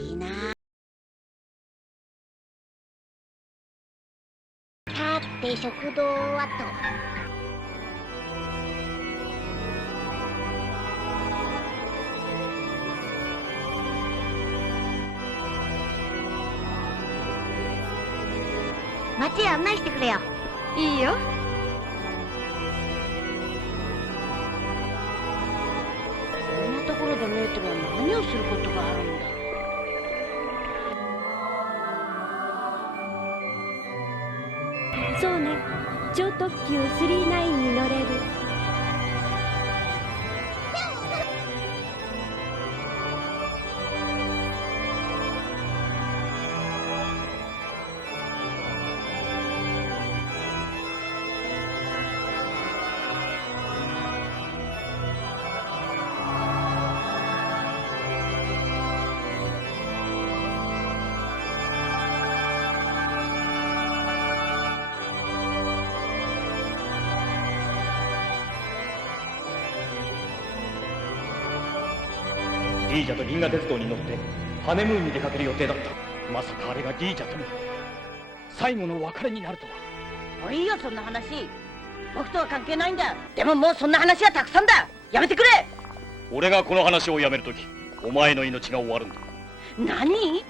いいな。さて食堂はと。街へ案内してくれよ。いいよ。こんなところでメーテルは何をすることがあるんだ。そうね、超特急39に乗れる。リージャと銀河鉄道に乗ってハネムーンに出かける予定だった。まさかあれがリージャとの最後の別れになるとは。もういいよそんな話。僕とは関係ないんだ。でももうそんな話はたくさんだ。やめてくれ。俺がこの話をやめるとき、お前の命が終わるんだ。何？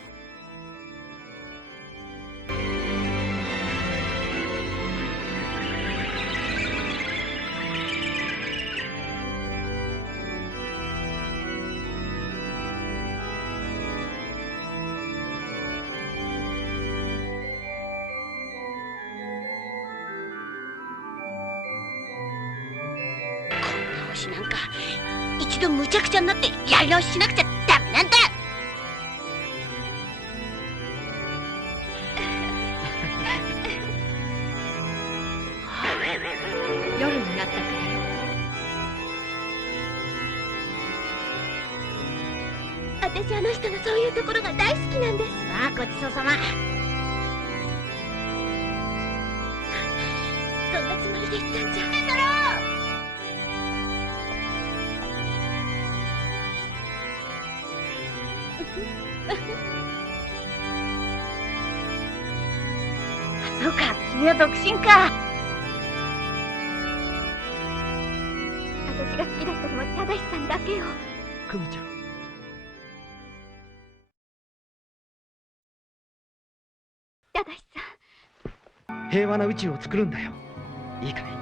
星なんか一度むちゃくちゃになってやり直ししなくちゃダメなんだ。夜になったからよ。私あの人のそういうところが大好きなんです。ああ、ごちそうさま。そんなつもりで言ったんじゃ。そうか、君は独身か。私が好きだったのは正さんだけよ。クミちゃん。正さん。平和な宇宙を作るんだよ。いいかね。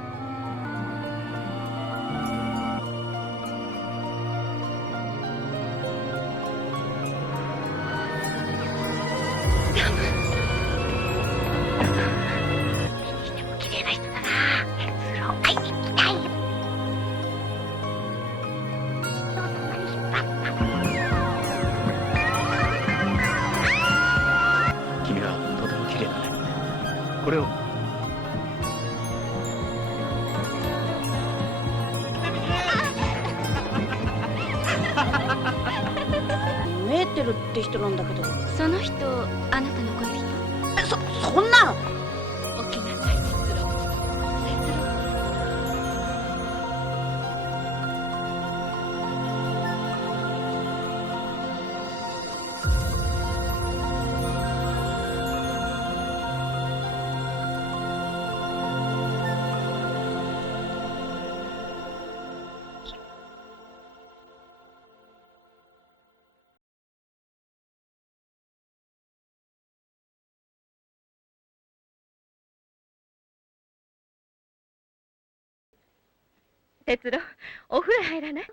にしても綺麗な人だな。鉄郎会いに行きたいよ。どうそんなに引っ張った。君はとても綺麗だね。これを。メーテルって人なんだけど。その人、あなたの恋人？そんな。起きなさい、鉄郎。鉄郎、お風呂入らない？